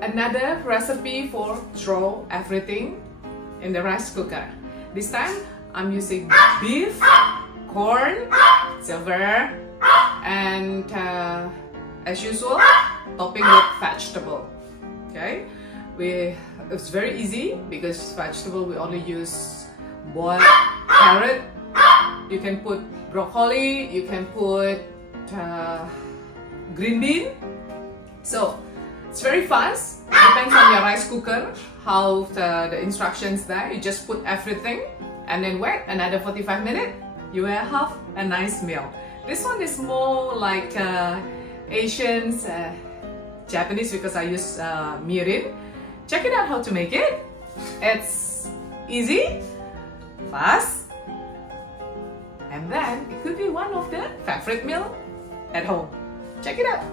another recipe for throw everything in the rice cooker. This time I'm using beef, corn, silver, and as usual, topping with vegetable. Okay, it's very easy because vegetable we only use boiled carrot. You can put broccoli, you can put green bean. So it's very fast. Depends on your rice cooker how the instructions there. You just put everything and then wait another 45 minutes. You will have a nice meal. This one is more like Asians, Japanese, because I use mirin. Check it out how to make it. It's easy, fast, and then it could be one of the favorite meal at home. Check it out.